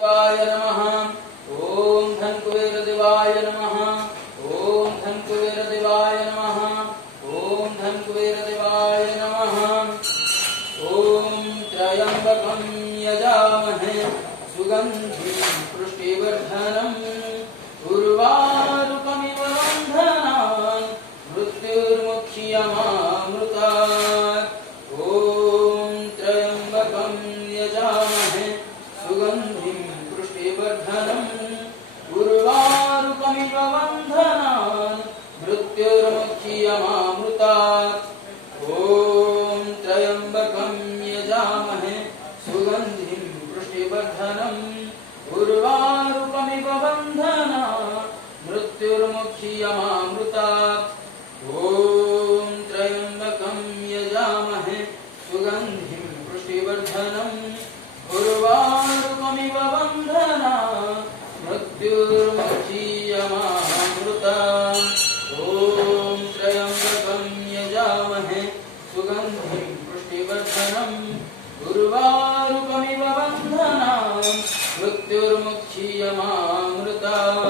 देवाय नमः। ओम धन कुबेर देवाय नमः। ओम धन कुबेर देवाय नमः। ओम धन कुबेर देवाय नमः। ओम त्र्यंबकं यजामहे सुगंधिं पुष्टिवर्धनम् उर्वारुकमिव बन्धनान् मृत्युर्मुक्षीयमामृतात्। ओम त्र्यंबकं यजामहे सुगंधिं पुष्टिवर्धनम् उर्वारुकमिव बन्धनान् मृत्युर्मुक्षीयमामृतात्। ओम त्र्यंबकं यजामहे सुगंधिं पुष्टिवर्धनम् उर्वारुकमिव बन्धनान् मृत्युर्मुक्षीयमामृतात्। ओम त्र्यंबकं यजामहे सुगंधिं पुष्टिवर्धनम् उर्वारुकमिव बन्धनान् मृत्युर्मुक्षीयमामृतात्। ओम त्र्यंबकं यजामहे सुगंधिं पुष्टिवर्धनम् उर्वारुकमिव बन्धनान् मृत्युर्मुक्षीयमामृतात्।